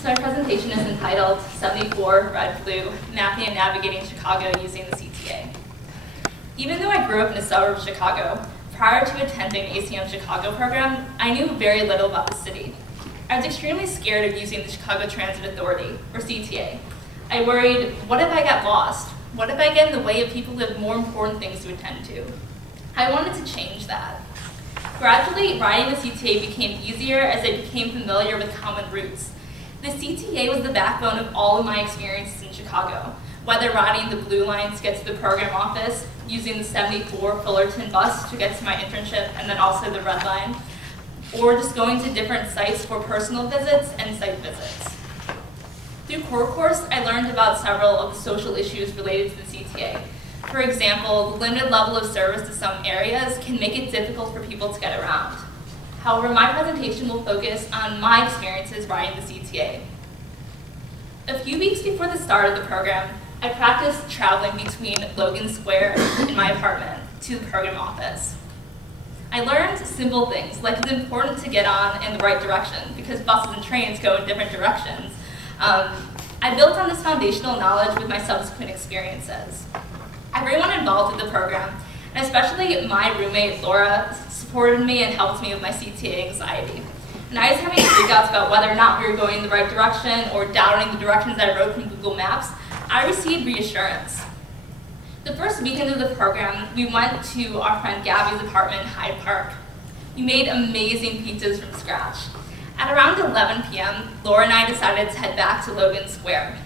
So my presentation is entitled 74 Red Blue, Mapping and Navigating Chicago Using the CTA. Even though I grew up in a suburb of Chicago, prior to attending ACM's Chicago program, I knew very little about the city. I was extremely scared of using the Chicago Transit Authority, or CTA. I worried, what if I get lost? What if I get in the way of people who have more important things to attend to? I wanted to change that. Gradually, riding the CTA became easier as I became familiar with common routes. The CTA was the backbone of all of my experiences in Chicago, whether riding the Blue Line to get to the program office, using the 74 Fullerton bus to get to my internship, and then also the Red Line, or just going to different sites for personal visits and site visits. Through core course, I learned about several of the social issues related to the CTA. For example, the limited level of service to some areas can make it difficult for people to get around. However, my presentation will focus on my experiences riding the CTA. A few weeks before the start of the program, I practiced traveling between Logan Square and my apartment to the program office. I learned simple things, like it's important to get on in the right direction because buses and trains go in different directions. I built on this foundational knowledge with my subsequent experiences. Everyone involved in the program, and especially my roommate Laura, supported me and helped me with my CTA anxiety. And I was having freakouts about whether or not we were going in the right direction or doubting the directions I wrote from Google Maps. I received reassurance. The first weekend of the program, we went to our friend Gabby's apartment in Hyde Park. We made amazing pizzas from scratch. At around 11 p.m., Laura and I decided to head back to Logan Square.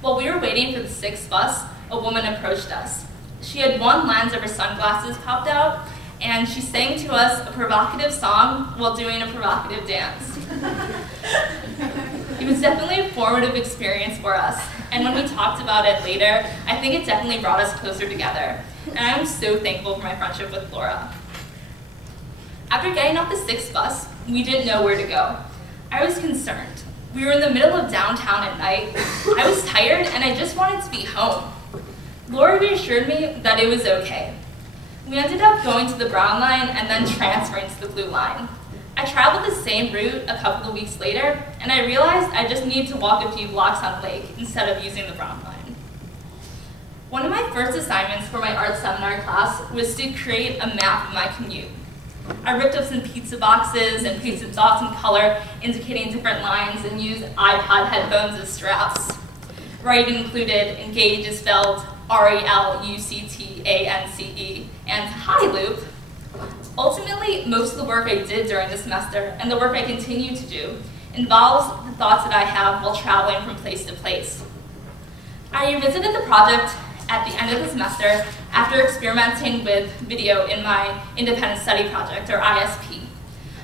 While we were waiting for the 6th bus, a woman approached us. She had one lens of her sunglasses popped out, and she sang to us a provocative song while doing a provocative dance. It was definitely a formative experience for us, and when we talked about it later, I think it definitely brought us closer together, and I am so thankful for my friendship with Laura. After getting off the 6th bus, we didn't know where to go. I was concerned. We were in the middle of downtown at night. I was tired, and I just wanted to be home. Laura reassured me that it was okay. We ended up going to the Brown Line and then transferring to the Blue Line. I traveled the same route a couple of weeks later, and I realized I just needed to walk a few blocks on Lake instead of using the Brown Line. One of my first assignments for my art seminar class was to create a map of my commute. I ripped up some pizza boxes and pasted dots in color indicating different lines and used iPod headphones as straps. Writing included engage is spelled RELUCTANCE, and high loop. Ultimately, most of the work I did during the semester, and the work I continue to do, involves the thoughts that I have while traveling from place to place. I revisited the project at the end of the semester after experimenting with video in my independent study project, or ISP.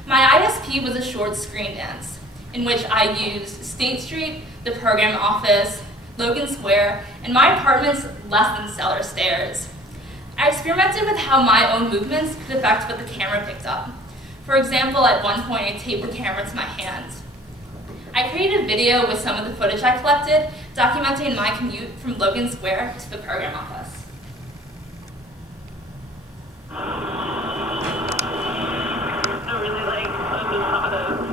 My ISP was a short screen dance, in which I used State Street, the program office, Logan Square, and my apartment's less than stellar stairs. I experimented with how my own movements could affect what the camera picked up. For example, at one point I taped the camera to my hands. I created a video with some of the footage I collected, documenting my commute from Logan Square to the program office. I really like avocados.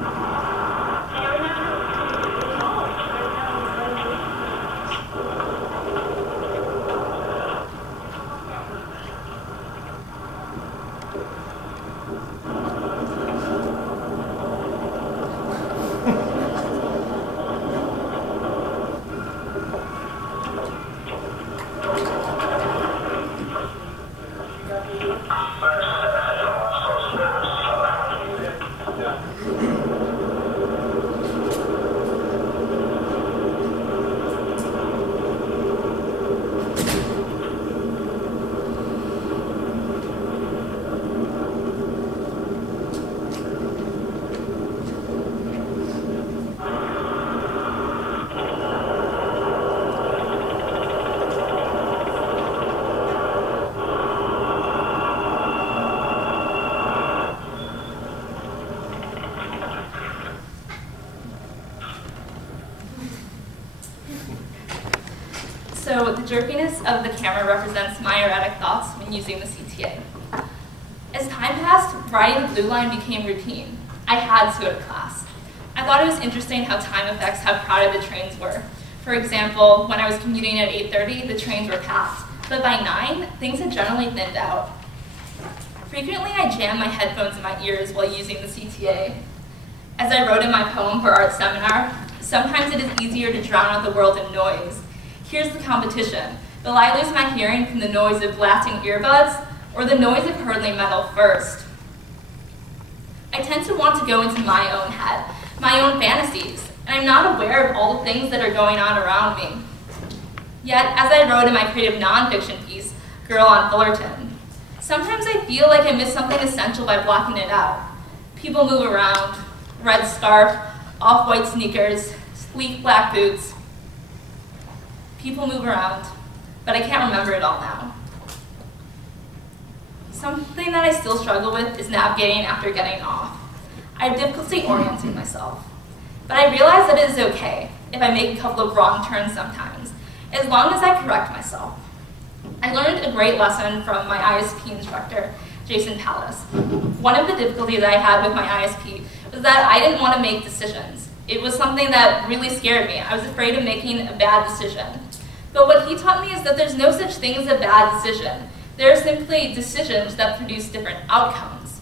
So the jerkiness of the camera represents my erratic thoughts when using the CTA. As time passed, riding the Blue Line became routine. I had to go to class. I thought it was interesting how time affects how crowded the trains were. For example, when I was commuting at 8:30, the trains were packed, but by 9, things had generally thinned out. Frequently, I jammed my headphones in my ears while using the CTA. As I wrote in my poem for art seminar, sometimes it is easier to drown out the world in noise. Here's the competition. Will I lose my hearing from the noise of blasting earbuds or the noise of hurtling metal first? I tend to want to go into my own head, my own fantasies, and I'm not aware of all the things that are going on around me. Yet, as I wrote in my creative nonfiction piece, Girl on Fullerton, sometimes I feel like I miss something essential by blocking it out. People move around, red scarf, off-white sneakers, sleek black boots. People move around, but I can't remember it all now. Something that I still struggle with is navigating after getting off. I have difficulty orienting myself, but I realize that it is okay if I make a couple of wrong turns sometimes, as long as I correct myself. I learned a great lesson from my ISP instructor, Jason Pallas. One of the difficulties I had with my ISP was that I didn't want to make decisions. It was something that really scared me. I was afraid of making a bad decision. But what he taught me is that there's no such thing as a bad decision. There are simply decisions that produce different outcomes.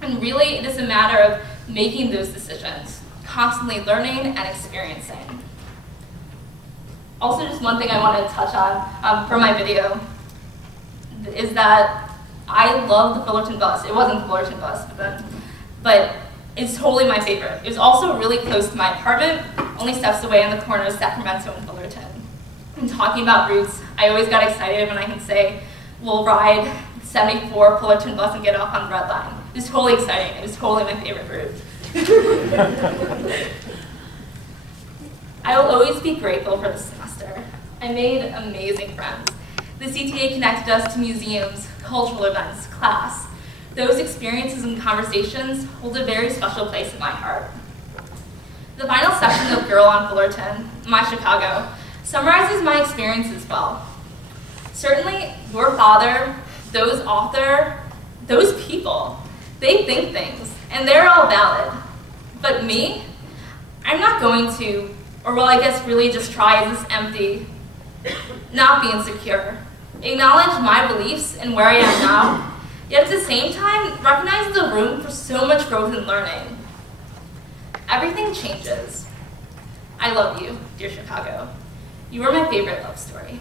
And really, it is a matter of making those decisions, constantly learning and experiencing. Also, just one thing I want to touch on for my video is that I love the Fullerton bus. It wasn't the Fullerton bus, but it's totally my favorite. It was also really close to my apartment, only steps away on the corner of Sacramento and Fullerton. And talking about routes, I always got excited when I can say, we'll ride 74 Fullerton bus and get off on the red line. It was totally exciting. It was totally my favorite route. I will always be grateful for this semester. I made amazing friends. The CTA connected us to museums, cultural events, class. Those experiences and conversations hold a very special place in my heart. The final section of Girl on Fullerton, My Chicago, summarizes my experiences well. Certainly, your father, those author, those people, they think things, and they're all valid. But me, I'm not going to, or well, I guess really just try as this empty, not be insecure. Acknowledge my beliefs and where I am now, yet at the same time, recognize the room for so much growth and learning. Everything changes. I love you, dear Chicago. You are my favorite love story.